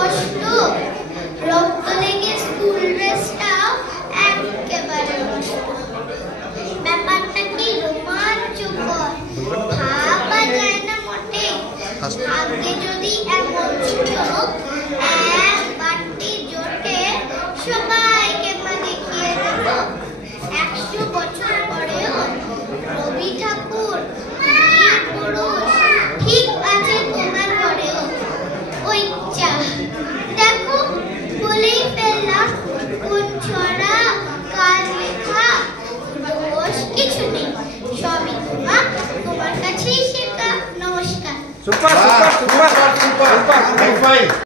কষ্ট, রক্ত লেগে স্কুল ড্রেসটাও একেবারে নষ্ট। ব্যাপারটা কি রোমাঞ্চকর, ভাবা যায় না মোটে। আগে যদি এমন ছিল, এক বাড়তি জোটে সবাইকে মা দেখিয়ে দেব। 100 বছর পরেও রবি ঠাকুর বীর পুরুষ ঠিক আছে তোমার ঘরেও। ওই যা দেখো, বলেই ফেললাম কোন ছড়া কার লেখা। দোষ কিছু নেই, সবই তোমার কাছেই শেখা। নমস্কার। Super super super super super.